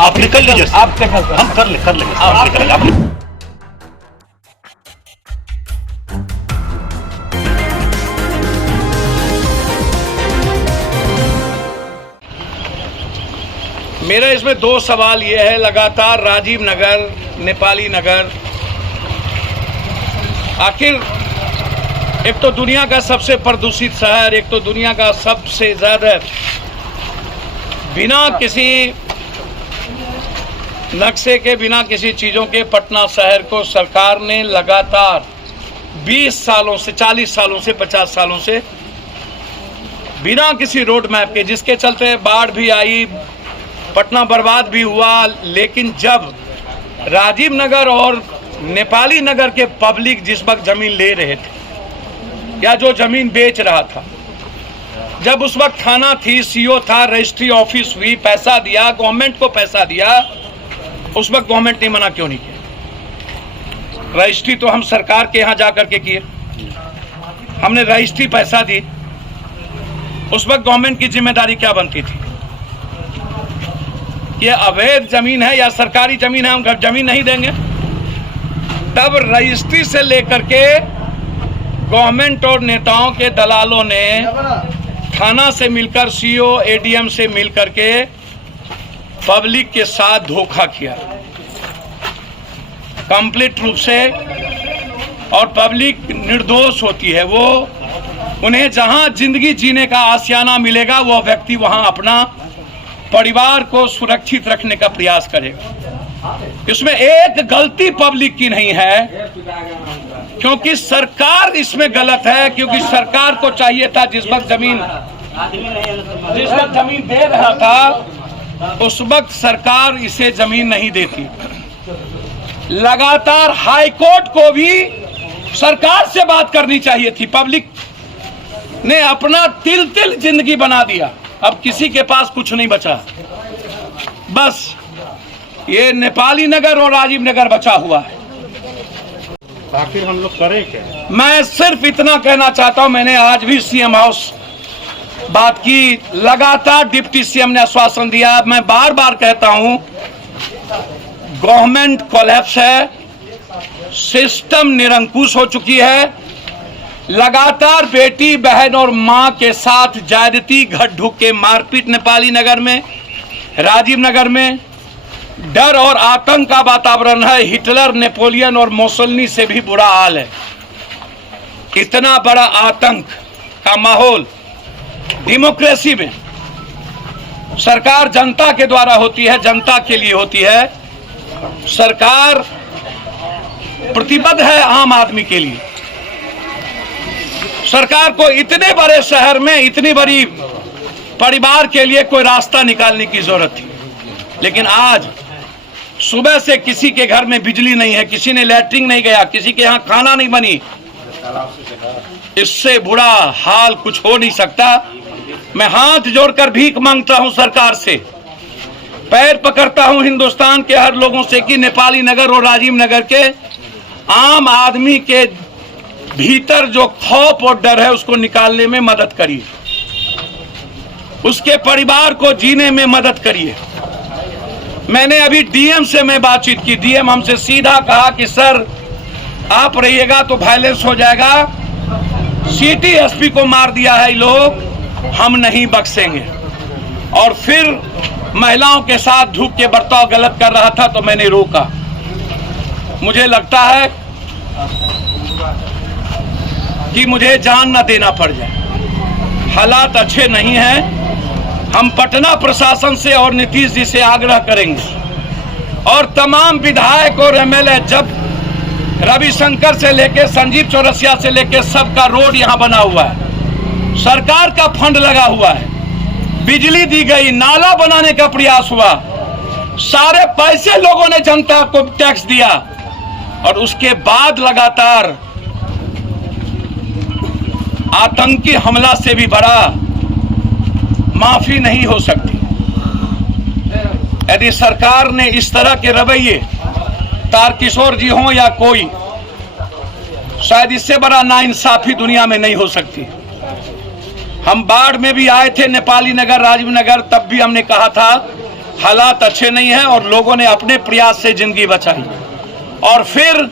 आप निकल लीजिए, आप हम कर लेंगे आप निकल लीजिए। मेरा इसमें दो सवाल ये है, लगातार राजीव नगर, नेपाली नगर, आखिर एक तो दुनिया का सबसे प्रदूषित शहर, एक तो दुनिया का सबसे ज्यादा बिना किसी नक्शे के, बिना किसी चीज़ों के पटना शहर को सरकार ने लगातार 20 सालों से, 40 सालों से, 50 सालों से बिना किसी रोड मैप के, जिसके चलते बाढ़ भी आई, पटना बर्बाद भी हुआ। लेकिन जब राजीव नगर और नेपाली नगर के पब्लिक जिस वक्त जमीन ले रहे थे या जो जमीन बेच रहा था, जब उस वक्त थाना थी, सीओ था, रजिस्ट्री ऑफिस हुई, पैसा दिया, गवर्नमेंट को पैसा दिया, उस वक्त गवर्नमेंट ने मना क्यों नहीं किया? रजिस्ट्री तो हम सरकार के यहाँ जाकर के किए, हमने रजिस्ट्री पैसा दी, उस वक्त गवर्नमेंट की जिम्मेदारी क्या बनती थी? ये अवैध जमीन है या सरकारी जमीन है, हम जमीन नहीं देंगे। तब रजिस्ट्री से लेकर के गवर्नमेंट और नेताओं के दलालों ने थाना से मिलकर, सीओ, एडीएम से मिलकर के पब्लिक के साथ धोखा किया कंप्लीट रूप से। और पब्लिक निर्दोष होती है, वो उन्हें जहां जिंदगी जीने का आशियाना मिलेगा, वो व्यक्ति वहां अपना परिवार को सुरक्षित रखने का प्रयास करेगा। इसमें एक गलती पब्लिक की नहीं है, क्योंकि सरकार इसमें गलत है, क्योंकि सरकार को चाहिए था जिस वक्त जमीन दे रहा था, उस वक्त सरकार इसे जमीन नहीं देती। लगातार हाई कोर्ट को भी सरकार से बात करनी चाहिए थी। पब्लिक ने अपना तिल तिल जिंदगी बना दिया, अब किसी के पास कुछ नहीं बचा, बस ये नेपाली नगर और राजीव नगर बचा हुआ है। आखिर हम लोग करें क्या? मैं सिर्फ इतना कहना चाहता हूं, मैंने आज भी सीएम हाउस बात की, लगातार डिप्टी सीएम ने आश्वासन दिया। मैं बार बार कहता हूं, गवर्नमेंट कोलैप्स है, सिस्टम निरंकुश हो चुकी है। लगातार बेटी, बहन और मां के साथ ज्यादती, घट-ढुक के मारपीट नेपाली नगर में, राजीव नगर में डर और आतंक का वातावरण है। हिटलर, नेपोलियन और मोसोलिनी से भी बुरा हाल है। इतना बड़ा आतंक का माहौल डेमोक्रेसी में, सरकार जनता के द्वारा होती है, जनता के लिए होती है, सरकार प्रतिबद्ध है आम आदमी के लिए। सरकार को इतने बड़े शहर में, इतनी बड़ी परिवार के लिए कोई रास्ता निकालने की जरूरत थी, लेकिन आज सुबह से किसी के घर में बिजली नहीं है, किसी ने लैट्रिन नहीं गया, किसी के यहाँ खाना नहीं बनी। इससे बुरा हाल कुछ हो नहीं सकता। मैं हाथ जोड़कर भीख मांगता हूं सरकार से, पैर पकड़ता हूं हिंदुस्तान के हर लोगों से कि नेपाली नगर और राजीव नगर के आम आदमी के भीतर जो खौफ और डर है, उसको निकालने में मदद करिए, उसके परिवार को जीने में मदद करिए। मैंने अभी डीएम से मैं बातचीत की, डीएम हमसे सीधा कहा कि सर आप रहिएगा तो वायलेंस हो जाएगा, सिटी एसपी को मार दिया है ये लोग, हम नहीं बख्शेंगे। और फिर महिलाओं के साथ धूप के बर्ताव गलत कर रहा था तो मैंने रोका। मुझे लगता है कि मुझे जान न देना पड़ जाए, हालात अच्छे नहीं हैं। हम पटना प्रशासन से और नीतीश जी से आग्रह करेंगे और तमाम विधायक और एमएलए, जब रविशंकर से लेके संजीव चौरसिया से लेके सबका रोड यहाँ बना हुआ है, सरकार का फंड लगा हुआ है, बिजली दी गई, नाला बनाने का प्रयास हुआ, सारे पैसे लोगों ने जनता को टैक्स दिया, और उसके बाद लगातार आतंकी हमला से भी बड़ा माफी नहीं हो सकती। यदि सरकार ने इस तरह के रवैये, तारकिशोर जी हों या कोई, शायद इससे बड़ा नाइंसाफी दुनिया में नहीं हो सकती। हम बाढ़ में भी आए थे, नेपाली नगर, राजीव नगर, तब भी हमने कहा था हालात अच्छे नहीं है और लोगों ने अपने प्रयास से जिंदगी बचाई। और फिर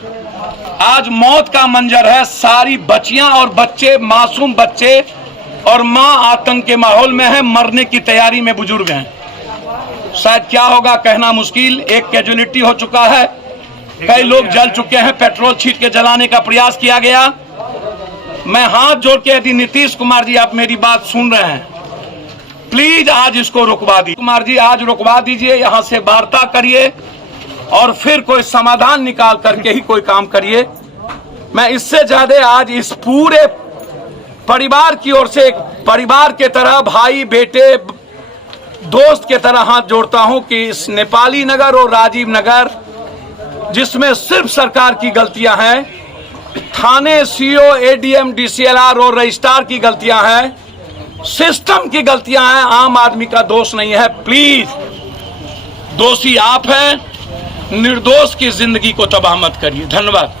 आज मौत का मंजर है, सारी बच्चियां और बच्चे, मासूम बच्चे और मां आतंक के माहौल में है, मरने की तैयारी में बुजुर्ग हैं। शायद क्या होगा कहना मुश्किल। एक कैजुअलिटी हो चुका है, कई लोग जल चुके हैं, पेट्रोल छीट के जलाने का प्रयास किया गया। मैं हाथ जोड़ के, यदि नीतीश कुमार जी आप मेरी बात सुन रहे हैं, प्लीज आज इसको रुकवा दीजिए। कुमार जी आज रुकवा दीजिए, यहां से वार्ता करिए और फिर कोई समाधान निकाल करके ही कोई काम करिए। मैं इससे ज्यादा आज इस पूरे परिवार की ओर से, एक परिवार के तरह, भाई बेटे दोस्त के तरह हाथ जोड़ता हूं कि इस नेपाली नगर और राजीव नगर, जिसमें सिर्फ सरकार की गलतियां हैं, थाने सीओ, एडीएम, डीसीएलआर और रजिस्ट्रार की गलतियां हैं, सिस्टम की गलतियां हैं, आम आदमी का दोष नहीं है। प्लीज, दोषी आप हैं, निर्दोष की जिंदगी को तबाह मत करिए। धन्यवाद।